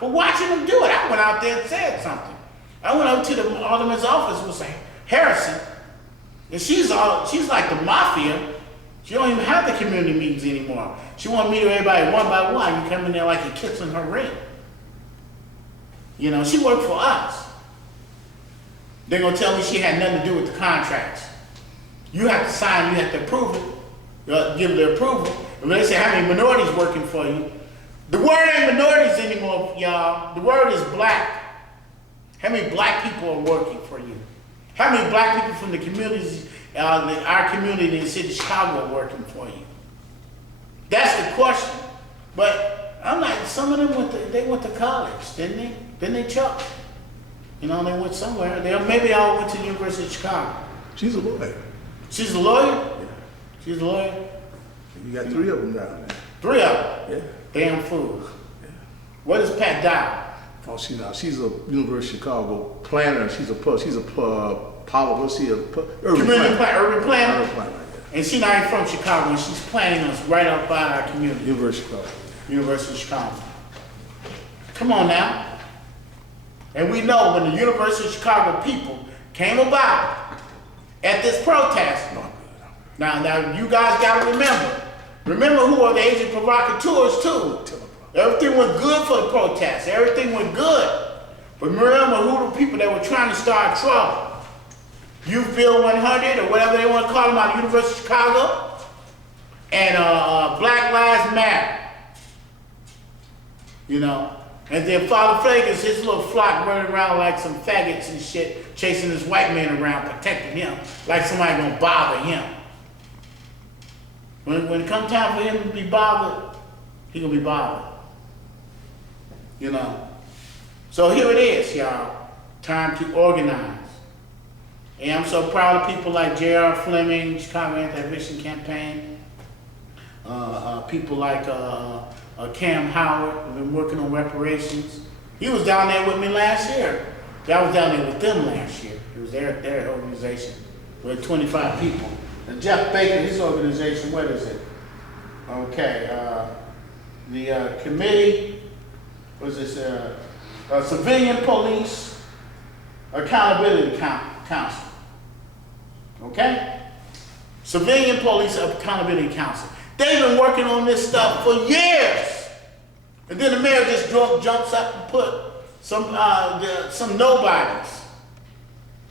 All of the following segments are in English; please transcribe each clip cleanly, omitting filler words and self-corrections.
for watching them do it. I went out there and said something. I went up to the alderman's office with Harrison, and she's like the mafia. She don't even have the community meetings anymore. She want to meet everybody one by one. You come in there like you're kissing her ring. You know, she worked for us. They're going to tell me she had nothing to do with the contracts. You have to sign, you have to approve it, give the approval. And when they say how many minorities working for you, the word ain't minorities anymore, y'all. The word is black. How many black people are working for you? How many black people from the communities, our community in the city of Chicago are working for you? That's the question. But I'm like, some of them went to college, didn't they? Didn't they, Chuck? You know, they went somewhere. Maybe all went to the University of Chicago. She's a lawyer. She's a lawyer? Yeah. She's a lawyer? You got 3 of them down there. 3 of them? Yeah. Damn fools. Yeah. What is Pat Dow? Oh, she's a University of Chicago planner. She's a urban planner. Urban planner? Urban planner, yeah. And she's not even from Chicago, and she's planning us right outside our community. University of Chicago. University of Chicago. Come on now. And we know when the University of Chicago people came about at this protest. Now you guys got to remember who are the agent provocateurs too. Everything went good for the protest. Everything went good. But remember who the people that were trying to start trouble. Youth Bill 100 or whatever they want to call them out of the University of Chicago. And Black Lives Matter. You know. And then Father Flagus, his little flock running around like some faggots and shit, chasing this white man around, protecting him, like somebody gonna bother him. When it comes time for him to be bothered, he gonna be bothered. You know. So here it is, y'all. Time to organize. And I'm so proud of people like J.R. Fleming, Chicago Anti-Eviction Campaign. People like Cam Howard, who've been working on reparations. He was down there with me last year. I was down there with them last year. It was their organization with 25 people. And Jeff Baker, his organization, what is it? Okay, the committee, what is this? Civilian Police Accountability Council. Okay? Civilian Police Accountability Council. They've been working on this stuff for years. And then the mayor just jumps up and put some nobodies.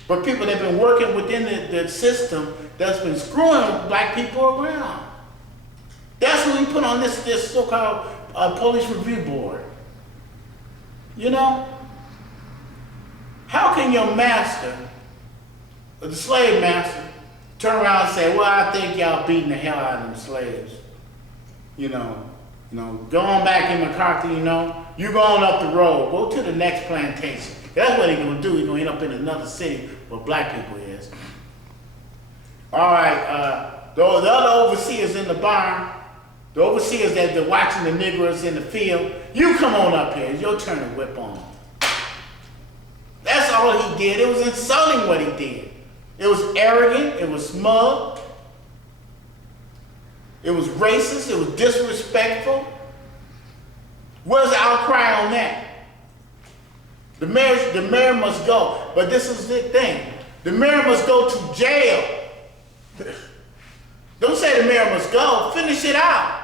But people that have been working within the system that's been screwing black people around. That's what we put on this so-called police review board. You know? How can your master, or the slave master, turn around and say, well, I think y'all beating the hell out of them slaves. You know, go on back in McCarthy, you know, you going up the road, go to the next plantation. That's what he's gonna do. He's gonna end up in another city where black people is. All right, the other overseers in the barn, the overseers that are watching the Negroes in the field, you come on up here, it's your turn to whip on them. That's all he did. It was insulting what he did. It was arrogant, it was smug, it was racist, it was disrespectful. Where's the outcry on that? The mayor must go. But this is the thing. The mayor must go to jail. Don't say the mayor must go. Finish it out.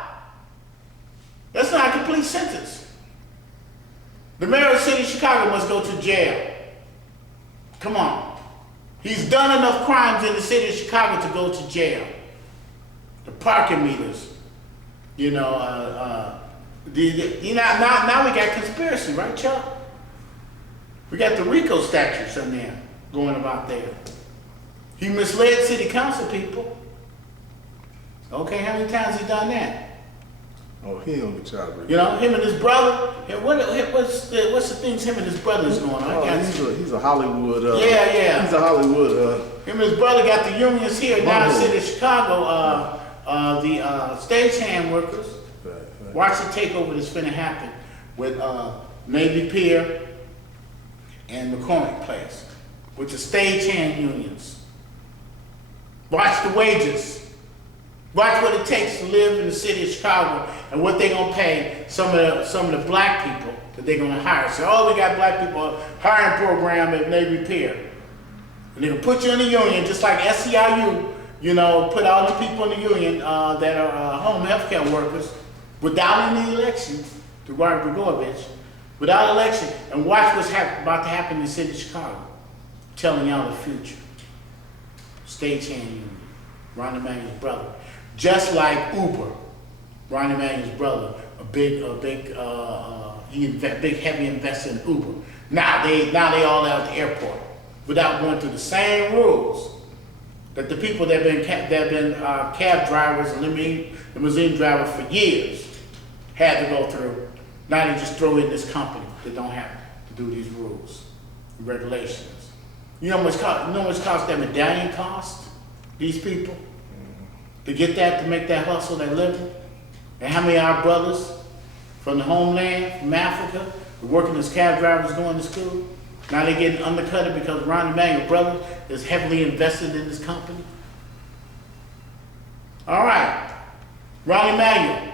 That's not a complete sentence. The mayor of the city of Chicago must go to jail. Come on. He's done enough crimes in the city of Chicago to go to jail. The parking meters, you know, now we got conspiracy, right, Chuck? We got the RICO statutes in there going about there. He misled city council people. Okay, how many times he done that? Oh, he on the child. You know, him and his brother. What's the things him and his brother's going on? He's a Hollywood. Yeah. He's a Hollywood. Him and his brother got the unions here down in the city of Chicago. The stagehand workers. Right. Watch the takeover that's finna happen with Navy Pier and McCormick Place with the stagehand unions. Watch the wages. Watch what it takes to live in the city of Chicago and what they're gonna pay some of the black people that they're gonna hire. So, oh, we got black people hiring program at Navy Pier. And they're gonna put you in the union, just like SEIU, you know, put all the people in the union that are home health care workers without any election, to Robert Blagojevich, without election, and watch what's about to happen in the city of Chicago. I'm telling y'all the future. Stagehand union, Ron Emanuel's brother. Just like Uber, Ron Emanuel's brother, a big heavy investor in Uber. Now they all out at the airport without going through the same rules that the people that have been cab drivers and limousine drivers for years had to go through. Now they just throw in this company that don't have to do these rules and regulations. You know how much cost that medallion cost these people to get that, to make that hustle, that living? And how many of our brothers from the homeland, from Africa, who working as cab drivers going to school? Now they're getting undercutted because Ron Emanuel brother is heavily invested in this company. All right, Ron Emanuel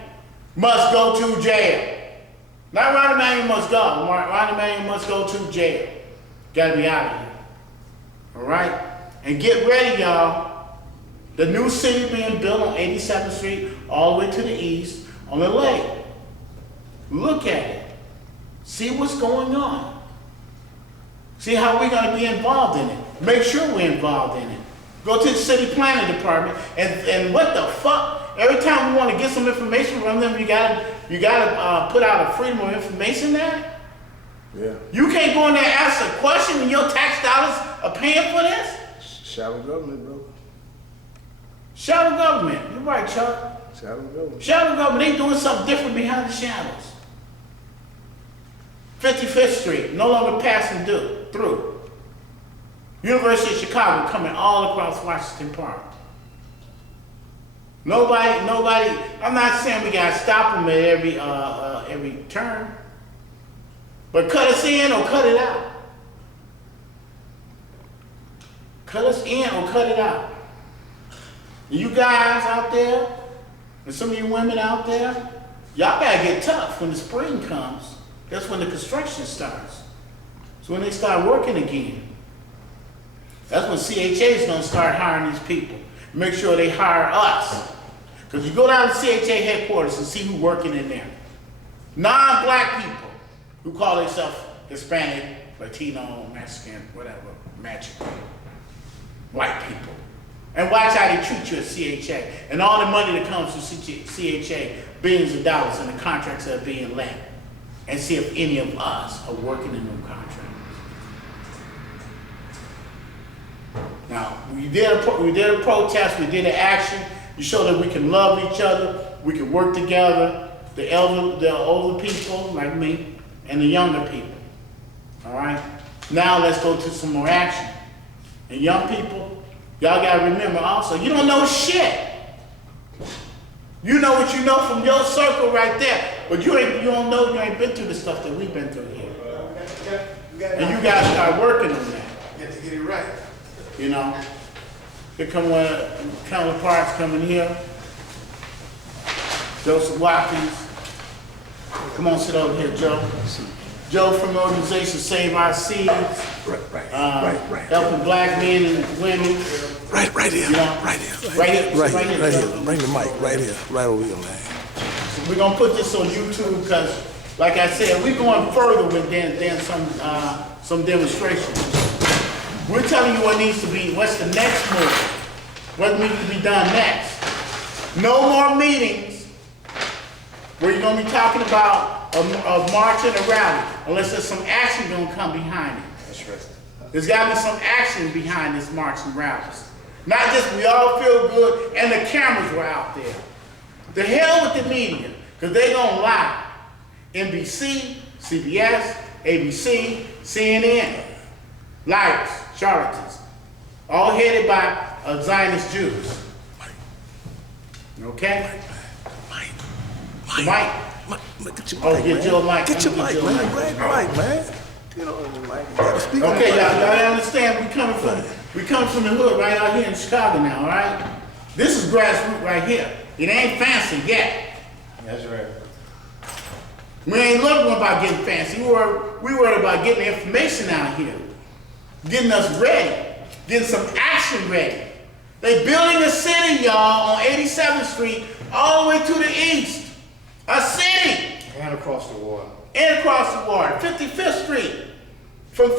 must go to jail. Not Ron Emanuel must go. Ron Emanuel must go to jail. Gotta be out of here. All right, and get ready, y'all. The new city being built on 87th Street, all the way to the east, on the lake. Look at it. See what's going on. See how we're going to be involved in it. Make sure we're involved in it. Go to the city planning department, and what the fuck? Every time we want to get some information from them, you gotta put out a Freedom of Information Act. Yeah. You can't go in there and ask a question, and your tax dollars are paying for this. Shadow government, bro. Shadow government. You're right, Chuck. Shadow government. Shadow government. They doing something different behind the shadows. 55th Street, no longer passing through. University of Chicago coming all across Washington Park. Nobody, I'm not saying we gotta stop them at every turn, but cut us in or cut it out. Cut us in or cut it out. You guys out there, and some of you women out there, y'all gotta get tough when the spring comes. That's when the construction starts. So when they start working again, that's when CHA is gonna start hiring these people. Make sure they hire us. Because you go down to CHA headquarters and see who's working in there. Non-black people who call themselves Hispanic, Latino, Mexican, whatever, magical. White people. And watch how they treat you at CHA. And all the money that comes from CHA, billions of dollars in the contracts that are being let. And see if any of us are working in them contracts. Now, we did a protest, we did an action. You show that we can love each other, we can work together, the older people like me, and the younger people. All right? Now let's go to some more action. And young people, y'all gotta remember also, you don't know shit. You know what you know from your circle right there, but you ain't been through the stuff that we've been through here. And you gotta start working on that. You have to get it right. You know? Here come one of the counterparts coming here. Joseph Watkins. Come on, sit over here, Joe. Joe from the organization Save Our Seeds. Right. Helping black men and women. Right here. You know, Right here. Right here. Bring the mic right here. Right over here, man. So we're gonna put this on YouTube because, like I said, we're going further than some demonstrations. We're telling you what needs to be, what's the next move, what needs to be done next. No more meetings where you're gonna be talking about a march and a rally, unless there's some action gonna come behind it. That's right. There's gotta be some action behind this march and rallies. Not just we all feel good and the cameras were out there. The hell with the media, because they gonna lie. NBC, CBS, ABC, CNN, liars, charlatans, all headed by Zionist Jews. Okay? Mike. Get your Oh, mic, get man. your mic. Get your Let me mic, man. Grab your mic, man. Get on the mic. You gotta speak on the Okay, mic. y'all understand we coming from the hood right out here in Chicago now, all right? This is grassroots right here. It ain't fancy yet. That's right. We ain't looking about getting fancy. We worried about getting information out here, getting us ready, getting some action ready. They building a city, y'all, on 87th Street, all the way to the east. A city. And across the water. And across the water, 55th Street, from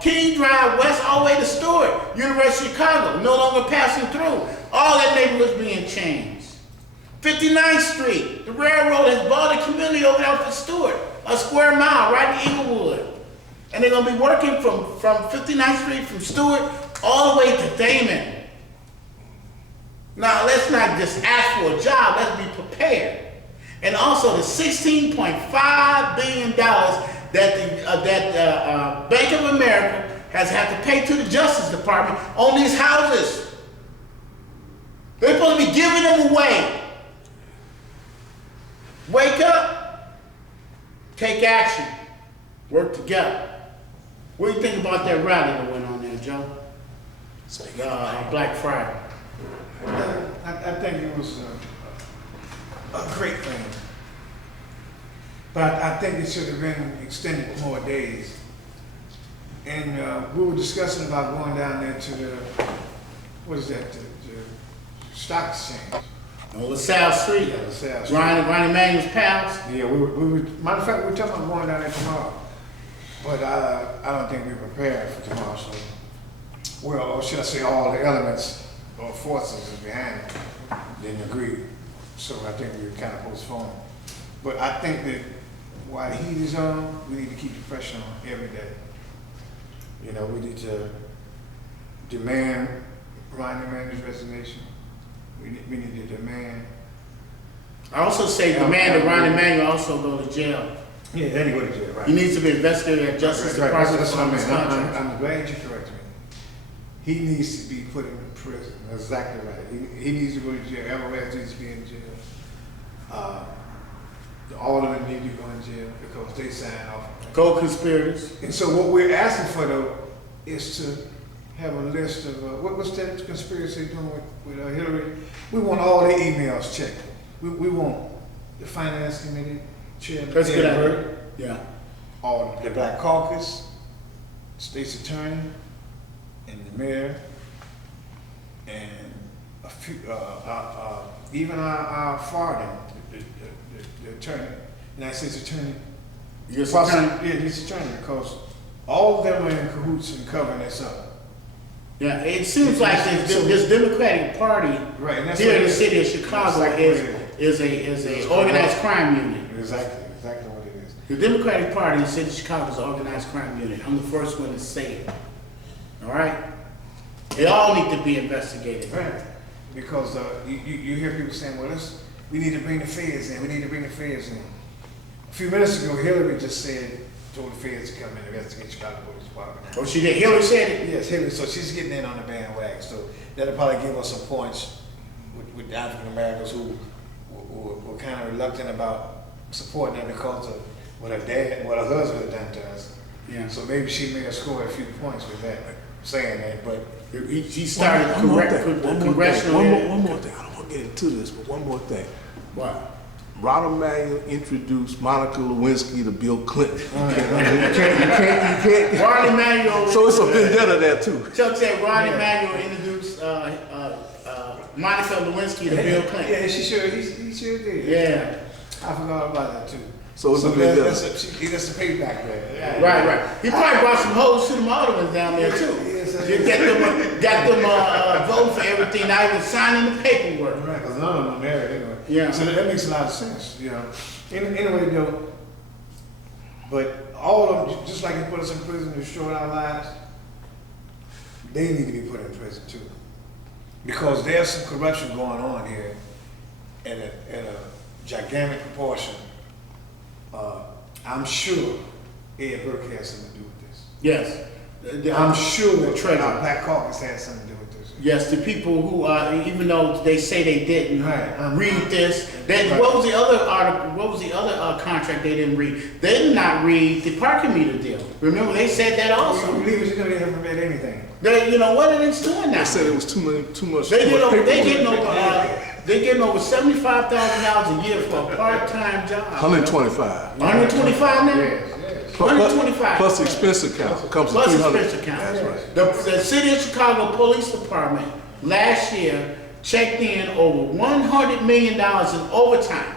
King Drive west all the way to Stewart, University of Chicago, no longer passing through. All that neighborhood's being changed. 59th Street, the railroad has bought a community over there for Stewart, a square mile right in Inglewood. And they're gonna be working from 59th Street, from Stewart, all the way to Damon. Now, let's not just ask for a job, let's be prepared. And also the $16.5 billion that the Bank of America has had to pay to the Justice Department on these houses. They're supposed to be giving them away. Wake up, take action, work together. What do you think about that rally that went on there, Joe? Black Friday. I think it was a great thing. But I think it should have been extended more days. And we were discussing about going down there to the, what is that, the stock exchange. On LaSalle Street. Yeah, LaSalle Street. Ronnie Manuel's palace. Yeah, we were, matter of fact, we were talking about going down there tomorrow. But I don't think we're prepared for tomorrow, so, well, or should I say all the elements or forces behind it didn't agree. So I think we kind of postponed. But I think that while the heat is on, we need to keep the pressure on every day. You know, we need to demand Ronnie Manuel's resignation. We need to demand. I also say demand that Ronnie Manuel also go to jail. Yeah, then you go to jail, right? He needs to be investigated at Justice Department. That's what I mean. Contract. I'm glad you corrected me. He needs to be put in prison. That's exactly right. He needs to go to jail. Everett needs to be in jail. All of them need to go in jail because they signed off. Co-conspirators. And so what we're asking for though is to have a list of what's that conspiracy doing with Hillary? We want all the emails checked. We want the finance committee chairman. That's good. Yeah. All the Black Caucus, state's attorney, and the mayor, and a few, even our Farden, the attorney, United States attorney. Yes, attorney. Yeah, this attorney, because all of them are in cahoots and covering this up. Yeah, it seems like this Democratic Party Right, and that's here in the what it city of is. Chicago Exactly is a organized crime unit. Exactly what it is. The Democratic Party in the city of Chicago is an organized crime unit. I'm the first one to say it. All right? They all need to be investigated. Right, because you hear people saying, well, we need to bring the feds in, we need to bring the feds in. A few minutes ago, Hillary just told the feds to come in and investigate Chicago Police Department. Oh, she did? Hillary said it? Yes, Hillary, so she's getting in on the bandwagon, so that'll probably give us some points with African Americans who were kind of reluctant about supporting her because of what her husband had done to us. Yeah. So maybe she may have scored a few points with that, saying that, but He started congressional. One more thing. I don't want to get into this, but one more thing. What? Ronald Manuel introduced Monica Lewinsky to Bill Clinton. You can't. Ronnie Manuel. So it's a vendetta there too. Chuck said Ronnie Manuel introduced Monica Lewinsky to Bill Clinton. yeah, he sure did. Yeah. I forgot about that too. So it's a vendetta. That's the payback there. Right. He probably brought some hoes to the other ones down there too. Yes, Got them voting for everything, not even signing the paperwork. Right, because none of them are married anyway. Yeah. So that makes a lot of sense, you know. Anyway, though, but all of them, just like they put us in prison to destroy our lives, they need to be put in prison too. Because there's some corruption going on here in a gigantic proportion. I'm sure Ed Burke has something to do with this. Yes. I'm sure the treasurer. our Black Caucus had something to do with this. Yes, the people who even though they say they didn't Right. read this, Right. what was the other article? What was the other contract they didn't read? They did not read the parking meter deal. Remember, they said that also. Leaders, they haven't read anything. You know what are they doing now? They said it was too much. They paperwork. getting over $75,000 a year for a part-time job. 125. 125 now. Yes. 125. Plus expense account comes to Plus 300. expense account. That's right. The City of Chicago Police Department last year checked in over $100 million in overtime.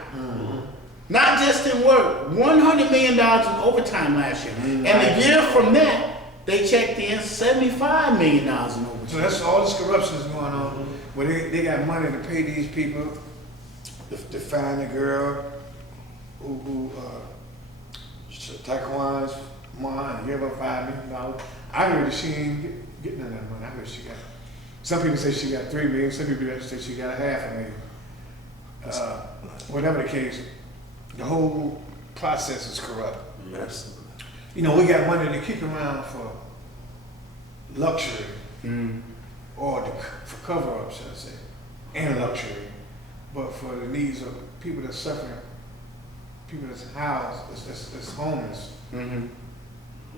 Not just in work, $100 million in overtime last year. And the year from that, they checked in $75 million in overtime. So that's all this corruption is going on, where they got money to pay these people to find the girl who Taekwon's mom and give her $5 million. I heard that she ain't getting none of that money. I heard she got. Some people say she got $3 million. Some people say she got $500,000. Whatever the case, the whole process is corrupt. Yes. You know, we got money to keep around for luxury or for cover-up, should I say, and luxury, but for the needs of people that's suffering, people that's housed, that's homeless.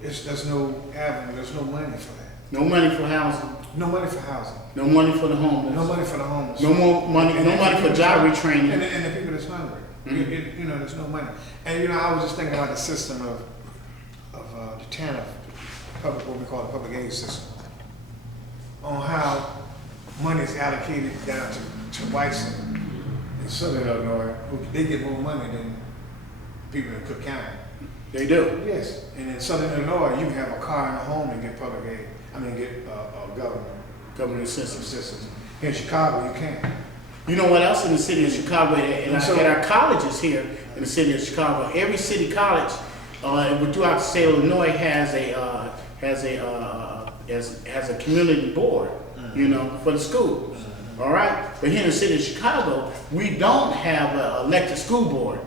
There's no avenue, there's no money for that. No money for housing. No money for housing. No money for the homeless. No money for the homeless. No more money. No money for job retraining. And the people that's hungry. You know, there's no money. And you know, I was just thinking about the system of the TANF, public, what we call the public aid system, on how money is allocated down to whites in Southern Illinois, who they get more money than people in Cook County. They do. Yes, and in Southern Illinois, you can have a car and a home and get public aid. I mean, get government assistance. Here in Chicago, you can't. You know what else in the city of Chicago, and at our colleges here in the city of Chicago, every city college throughout the state of Illinois has a community board, you know, for the schools. All right, but here in the city of Chicago, we don't have an elected school board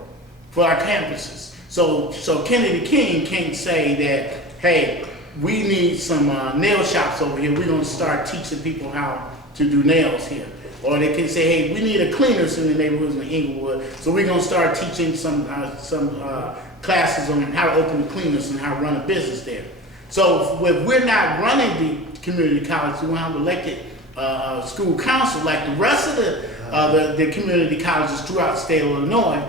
for our campuses. So Kennedy King can't say that, hey, we need some nail shops over here. We're gonna start teaching people how to do nails here. Or they can say, hey, we need a cleaners in the neighborhoods in Inglewood, so we're gonna start teaching some classes on how to open the cleaners and how to run a business there. So if we're not running the community college, we don't have elected school council like the rest of the community colleges throughout the state of Illinois,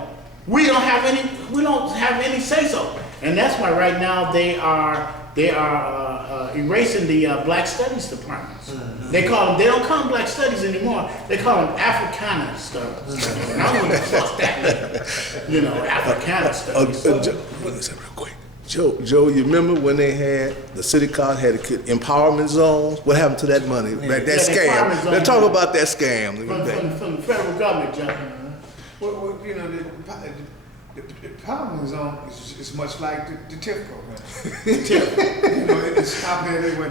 we don't have any say so. And that's why right now they are erasing the Black Studies departments. They don't call them Black Studies anymore. They call them Africana Studies. And I don't know what the fuck that means. You know, Africana Studies. Let me say real quick. Joe, you remember when they had the city college had empowerment zones? What happened to that money? That scam. Let's talk about that scam. From the federal government, Joe. Well, you know, the empowerment zone is much like the TIF program. The TIF, you know, it's top heavy where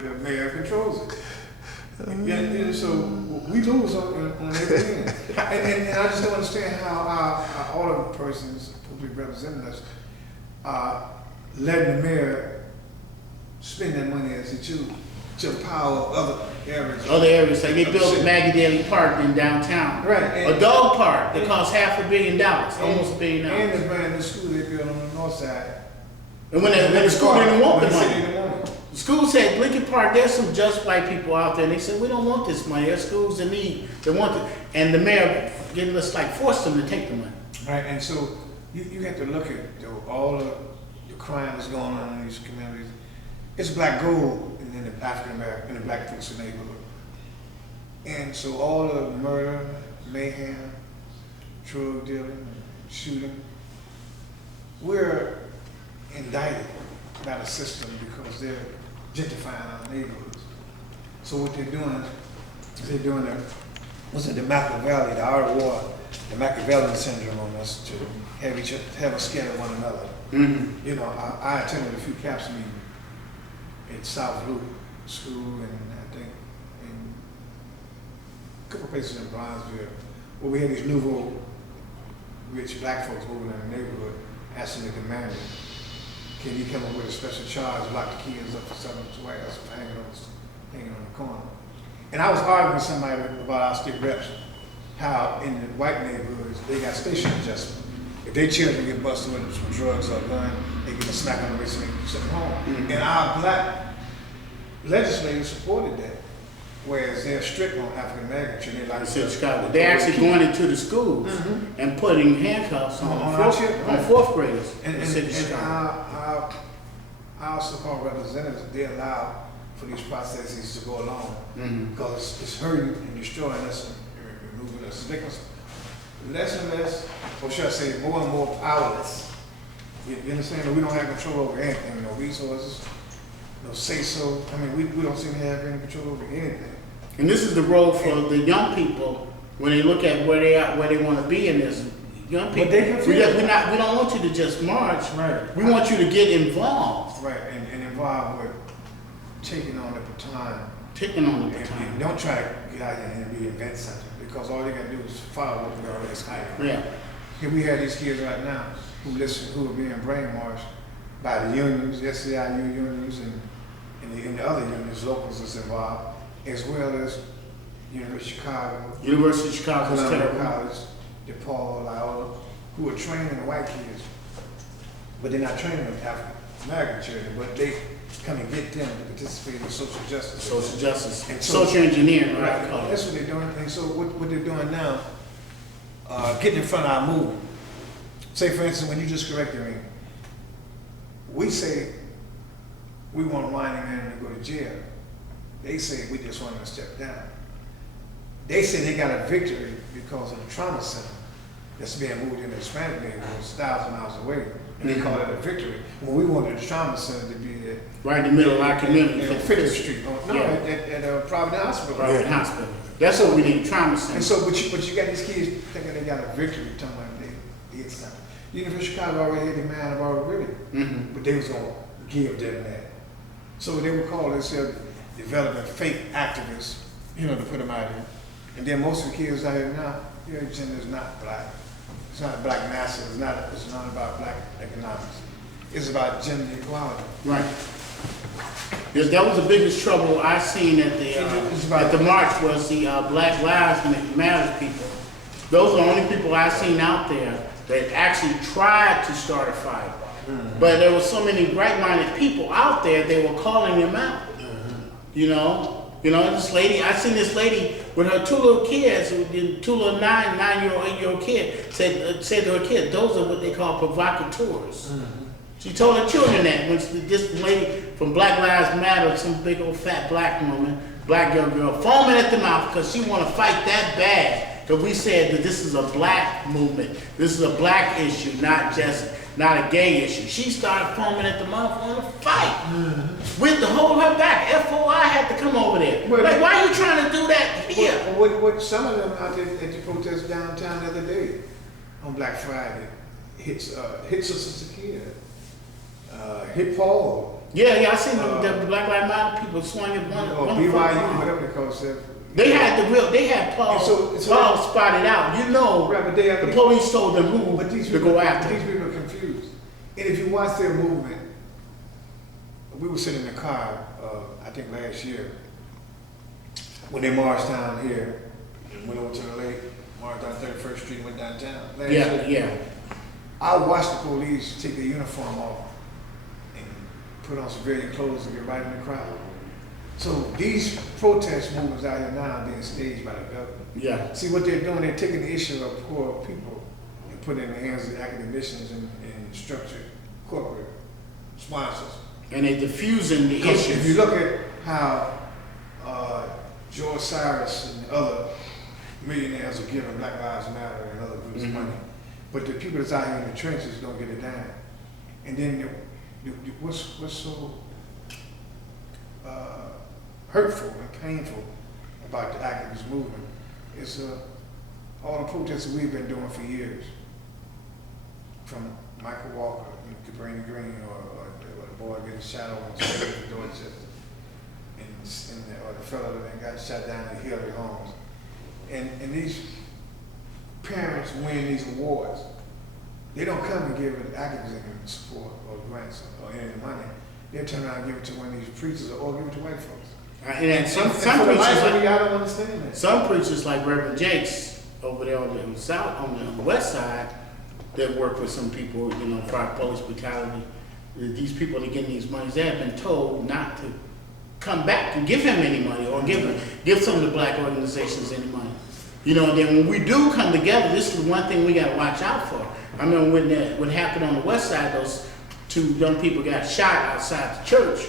the mayor controls it. And so we lose on every end. And I just don't understand how our alderman persons who be representing us letting the mayor spend that money as he chooses to empower other areas. Like they built Maggie Daly Park in downtown. Right. A dog park that cost $500 million, almost $1 billion. And the brand new school they built on the north side. And when the school didn't want the city money. didn't want it. The school said, Lincoln Park, there's some just white people out there. And they said, we don't want this money. There's schools that need, they want it. And the mayor forced them to take the money. Right, and so you have to look at all the crime that's going on in these communities. It's black gold in the African American, in the black folks neighborhood. And so all the murder, mayhem, drug dealing, shooting, we're indicted by the system because they're gentrifying our neighborhoods. So what they're doing the Machiavelli, the art of war, the Machiavellian syndrome on us to have us scared of one another. Mm-hmm. You know, I attended a few CAPS meetings at South Loop School and I think in a couple places in Bronzeville where we had these nouveau rich black folks moving in the neighborhood asking the commander can you come up with a special charge, lock the kids up for something else, hanging on the corner? And I was arguing with somebody about our state reps, how in the white neighborhoods, they got station adjustment. If their children get busted with some drugs or a gun, they get a smack on the wrist and they send them home. Mm-hmm. And our black legislators supported that. Whereas they're strict on African American children. Like in Chicago, they're actually going into the schools and putting handcuffs on fourth graders And in the city of Chicago. our so-called representatives, they allow for these processes to go along because it's hurting and destroying us and removing us. It becomes less and less, or should I say, more and more powerless. You understand? We don't have control over anything, no resources, no say-so. I mean, we don't seem to have any control over anything. And this is the role for the young people when they look at where they are, where they want to be in this. Young people, we don't want you to just march. Right. We want you to get involved. Right, and involved with taking on the baton. Taking on the And baton. don't try to get out here and reinvent something because all you gotta do is follow what we already hired. Yeah. Here we have these kids right now who are being brainwashed by the unions, the SCIU unions, and the other unions, locals that's involved, as well as University of Chicago, University of Chicago's Columbia terrible. College, DePaul, Loyola, who are training the white kids, but they're not training the African American children, but they come and get them to participate in social justice. Social justice. And so- Social engineering, Right, right? that's what they're doing. And so what they're doing now, getting in front of our movement. Say, for instance, when you just corrected me, we say we want whining men to go to jail. They say we just want them to step down. They say they got a victory because of the trauma center that's being moved in the Hispanic neighborhoods 1,000 miles away. And they call it a victory. When we wanted the trauma center to be at Right in the middle of our community. at 50th Street. No, Yeah. at Providence Hospital. Private hospital. That's what we need, trauma center. And so, but you got these kids thinking they got a victory, talking about they did something. University of Chicago already had the man of already, but they was gonna give them that. So they would call themselves developing fake activists, to put them out here. And then most of the kids out here now, their agenda is not black. It's not black masses. It's not about black economics. It's about gender equality. Right. Yeah, that was the biggest trouble I seen at the march was the Black Lives Matter people. Those are the only people I seen out there that actually tried to start a fight. But there were so many right-minded people out there, they were calling them out. This lady, I seen this lady with her two little kids, two little 9-year-old, 8-year-old kid, said to her kid, those are what they call provocateurs. She told her children that when this lady from Black Lives Matter, some big old fat black woman, black young girl, foaming at the mouth because she want to fight that bad. Because we said that this is a black movement. This is a black issue, not a gay issue. She started foaming at the mouth on a fight. With to hold her back. FOI had to come over there. But like, why are you trying to do that here? What some of them out there at the protest downtown the other day on Black Friday hit Sister Sakita, hit Paul. Yeah, I seen the Black Lives Matter people swinging one BYU, front. whatever they call themselves. They had Paul, Paul spotted out. Right, but the police told them who but these to people, go after. These people are confused. And if you watch their movement, we were sitting in the car, I think last year, when they marched down here, went over to the lake, marched down 31st Street, went downtown. Last year, Yeah. I watched the police take their uniform off and put on civilian clothes and get right in the crowd. So these protest movements out here now are being staged by the government. Yeah. See what they're doing, they're taking the issue of poor people and putting it in the hands of academicians and structured corporate sponsors. And they're diffusing the Because if you issues. look at how George Cyrus and other millionaires are giving Black Lives Matter and other groups money, but the people that's out here in the trenches don't get a dime. And then what's so hurtful and painful about the activist movement is all the protests that we've been doing for years, from Michael Walker, Cabrini Green, or the boy getting shot over in Dorchester, or the fellow that got shot down at Hillary Holmes. And these parents win these awards they don't come and give it academic support or grants or any money. They turn around and give it to one of these preachers or give it to white folks. And some For the preachers, life of like, me, I don't understand that. some preachers like Reverend Jakes over there on the south, on the west side, that work with some people, you know, for police brutality. These people that getting these monies, they have been told not to come back and give him any money or give some of the black organizations any money. You know, then when we do come together, this is one thing we got to watch out for. I remember when what happened on the west side, those two young people got shot outside the church,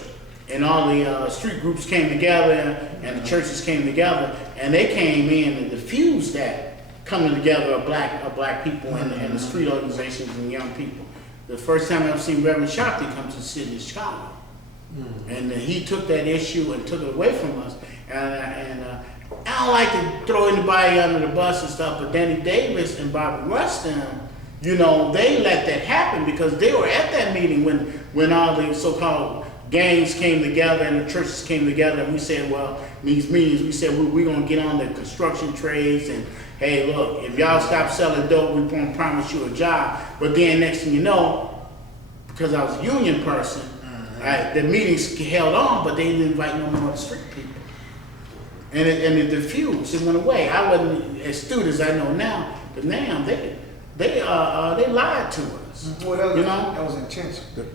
and all the street groups came together and the churches came together, and they came in and diffused that coming together of black people and the street organizations and young people. The first time I've seen Reverend Sharpton come to the city of Chicago. And he took that issue and took it away from us. And I don't like to throw anybody under the bus and stuff, but Danny Davis and Bobby Rustin, you know, they let that happen because they were at that meeting when all the so-called gangs came together and the churches came together, and we said, well, in these meetings, we said we're going to get on the construction trades, and hey, look, if y'all stop selling dope, we're going to promise you a job. But then next thing you know, because I was a union person, the meetings held on, but they didn't invite no more street people. And it diffused, it went away. I wasn't as astute as I know now, but now they lied to us. Well, that was, you know? that was intentional.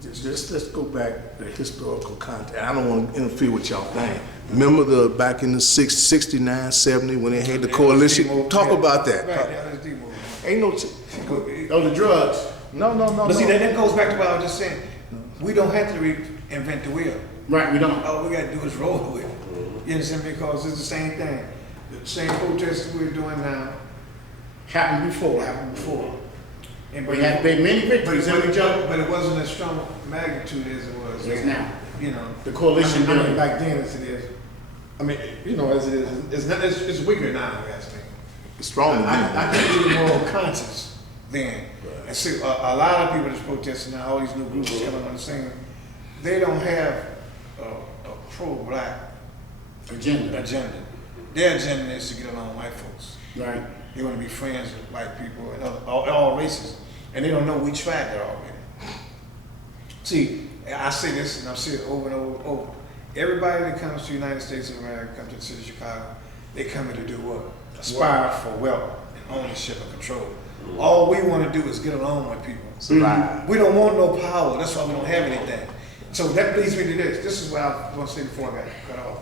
Just let's go back to the historical context. I don't want to interfere with y'all thing. Remember back in the 69, 70 when they had the coalition? Talk about that. Right, the LSD movement. Ain't no. Oh, the drugs. No. But see, that goes back to what I was just saying. We don't have to reinvent the wheel. Right, we don't. All we got to do is roll with it. You understand? Because it's the same thing. The same protests we're doing now Happened before. And We had many victories in the job. But it wasn't as strong magnitude as it was Yes, now. You know, The coalition I mean, did it. back then as it is. I mean, you know, as it is. It's weaker now, I guess. It's strong. I think we were more conscious then. And see, a lot of people that's protesting now, all these new groups coming on the scene, they don't have a pro-black Agenda. Their agenda is to get along with white folks. Right. They want to be friends with white people and all races, and they don't know we tried that already. See, I say this, and I've said it over and over. Everybody that comes to the United States of America, comes to the city of Chicago, they come here to do what? Aspire for wealth and ownership and control. All we want to do is get along with people. Survive. We don't want no power. That's why we don't have anything. So that leads me to this. This is what I want to say before I got cut off.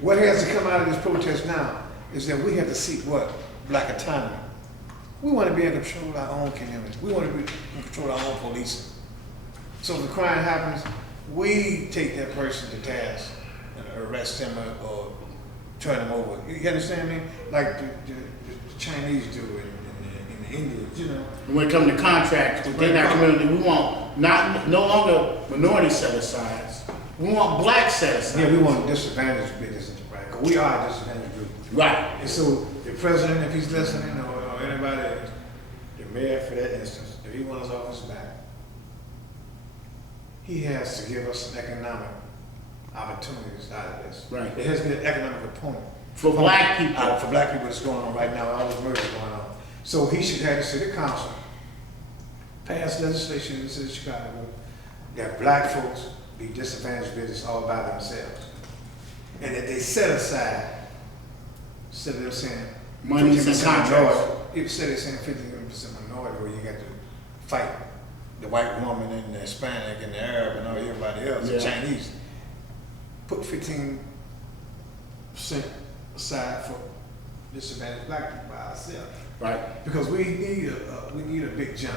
What has to come out of this protest now is that we have to seek what? Black autonomy. We want to be in control of our own community. We want to be in control of our own policing. So if a crime happens, we take that person to task and arrest him or turn him over. You understand me? Like the Chinese do in the Indians, you know. When it comes to contracts within our community, we want no longer minority set-asides. We want black set-asides. Yeah, we want disadvantaged business, right? Because we are a disadvantaged group. Right. And so the president, if he's listening, or anybody, the mayor for that instance, if he wants his office back, he has to give us some economic opportunities out of this. Right. It has to be an economic component. For black people. For black people that's going on right now, all this murder going on. So he should have the city council pass legislation in the city of Chicago that black folks be disadvantaged business all by themselves. And that they set aside, instead of them saying Monies and 50% contracts. minority, instead of saying 50% minority, where you got to fight the white woman and the Hispanic and the Arab and all everybody else, the Yeah. Chinese. Put 15% aside for disadvantaged black people by ourselves. Right. Because we need a big jump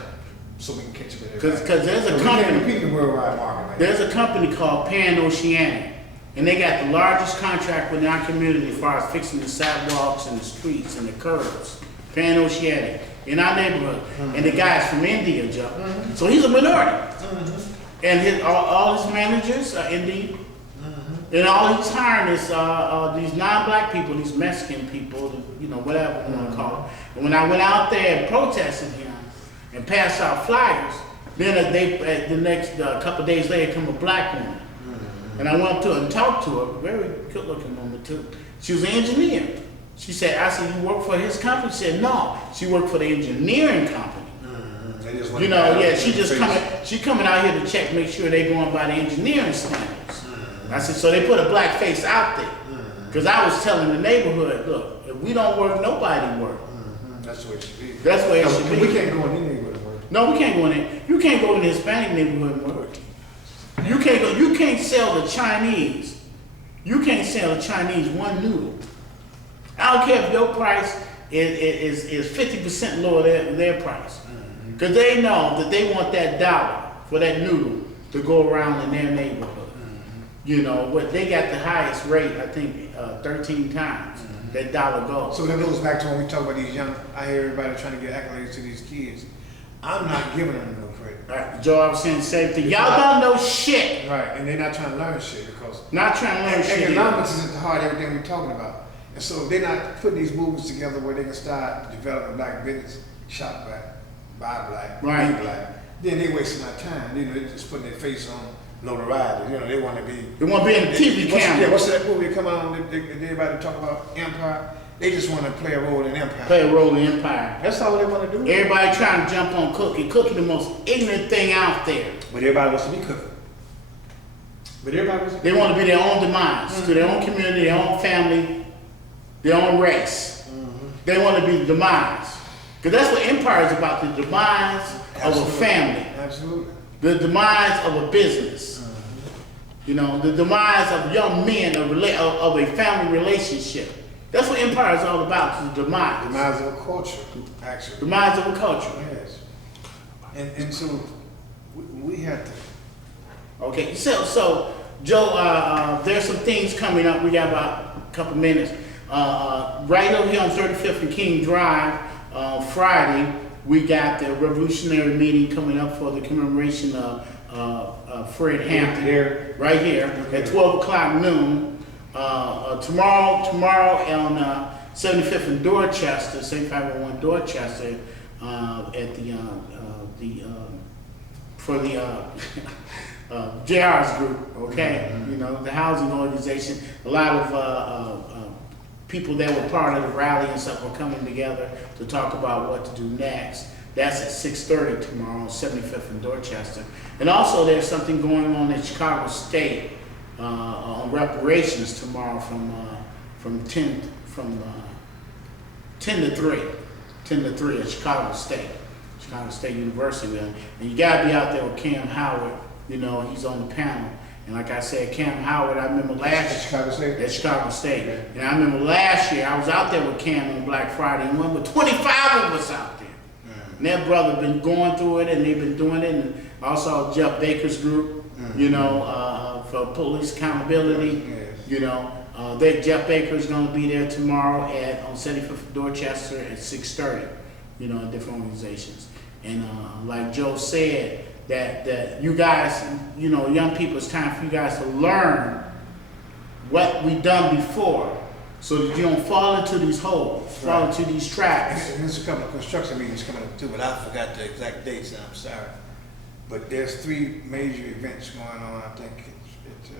so we can catch up with everybody. Because there's a We can't company. compete in the worldwide market right There's a company called Pan-Oceanic, and they got the largest contract within our community as far as fixing the sidewalks and the streets and the curbs. Pan-Oceanic in our neighborhood, and the guy's from India, Joe. So he's a minority, and all his managers are Indian, and all he's hiring is these non-black people, these Mexican people, you know, whatever you want to call it. And when I went out there and protested him and passed out flyers, then the next couple of days later come a black woman. And I went up to her and talked to her, very good looking woman too. She was an engineer. She said, I said, you work for his company? She said, no, she worked for the engineering company. they just You know, yeah, she coming out here to check, make sure they going by the engineering standards. I said, so they put a black face out there. Because I was telling the neighborhood, look, if we don't work, nobody work. That's the way it should be. That's the way it should be. We can't go in any neighborhood and work. No, we can't go in there. You can't go in the Hispanic neighborhood and work. You can't go. You can't sell the Chinese. You can't sell the Chinese one noodle. I don't care if your price is 50% lower than their price, because they know that they want that dollar for that noodle to go around in their neighborhood. You know, but they got the highest rate, I think, 13 times that dollar goes. So that goes back to when we talk about these young, I hear everybody trying to get accolades to these kids. I'm not giving them no credit. Right. Joe, I was saying the same thing. Y'all don't know shit. Right, and they're not trying to learn shit because Not trying to learn shit. economics is at the heart of everything we're talking about. And so if they're not putting these movements together where they can start developing black business, shop black, buy black, Right. be black, then they wasting our time. You know, they're just putting their face on notoriety. You know, they want to be. They want to be in the TV camera. What's that movie come on? Everybody talk about empire. They just want to play a role in empire. Play a role in empire. That's all they want to do. Everybody trying to jump on Cookie. Cookie the most ignorant thing out there. But everybody wants to be cooking. But everybody wants to be They want to be their own demise, to their own community, their own family, their own race. They want to be the demise. Because that's what empire is about, the demise of a family. Absolutely. The demise of a business. You know, the demise of young men, of a family relationship. That's what empire is all about, the demise. Demise of a culture, actually. Demise of a culture. Yes. And so we have to. Okay, so Joe, there's some things coming up. We got about a couple minutes. Right over here on 35th and King Drive, Friday, we got the revolutionary meeting coming up for the commemoration of Fred Hampton. Here. Right here at 12 o'clock noon. Tomorrow on 75th and Dorchester, 7501 Dorchester, at for the JR's group, okay? You know, the housing organization. A lot of people that were part of the rally and stuff are coming together to talk about what to do next. That's at 6:30 tomorrow on 75th and Dorchester. And also there's something going on at Chicago State on reparations tomorrow from 10 to 3. 10 to 3 at Chicago State University. And you gotta be out there with Cam Howard. You know, he's on the panel. And like I said, Cam Howard, I remember last Chicago State? At Chicago State. And I remember last year, I was out there with Cam on Black Friday, and with 25 of us out there. And that brother been going through it, and they've been doing it. And also Jeff Baker's group, you know, for police accountability. You know, Jeff Baker's gonna be there tomorrow on 75th Dorchester at 6:30. You know, in different organizations. And like Joe said, that you guys, you know, young people, it's time for you guys to learn what we've done before, so that you don't fall into these holes, fall into these traps. And there's a couple of construction meetings coming up too, but I forgot the exact dates, and I'm sorry. But there's 3 major events going on. I think it's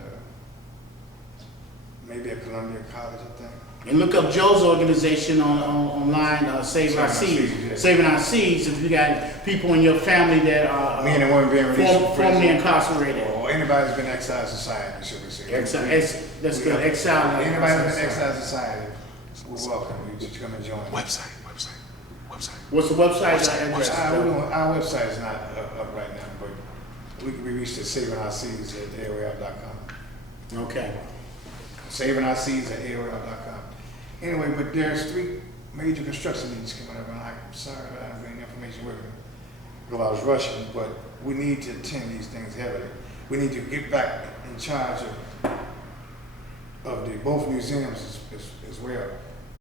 maybe at Columbia College, I think. And look up Joe's organization online, Saving Our Seeds. Yeah. Saving Our Seeds. If you got people in your family that are Men and women being released from formerly prison. incarcerated. Or anybody who's been exiled society, should we say. That's good. Exile. Anybody who's been exiled society, we're welcome. You just come and join. Website. What's the website address? Our website is not up right now, but we can be reached at savingourseeds at AOL.com. Okay. Savingourseeds at AOL.com. Anyway, but there's 3 major construction meetings coming up, and I'm sorry that I don't bring information with me because I was rushing, but we need to attend these things heavily. We need to get back in charge of both museums as well.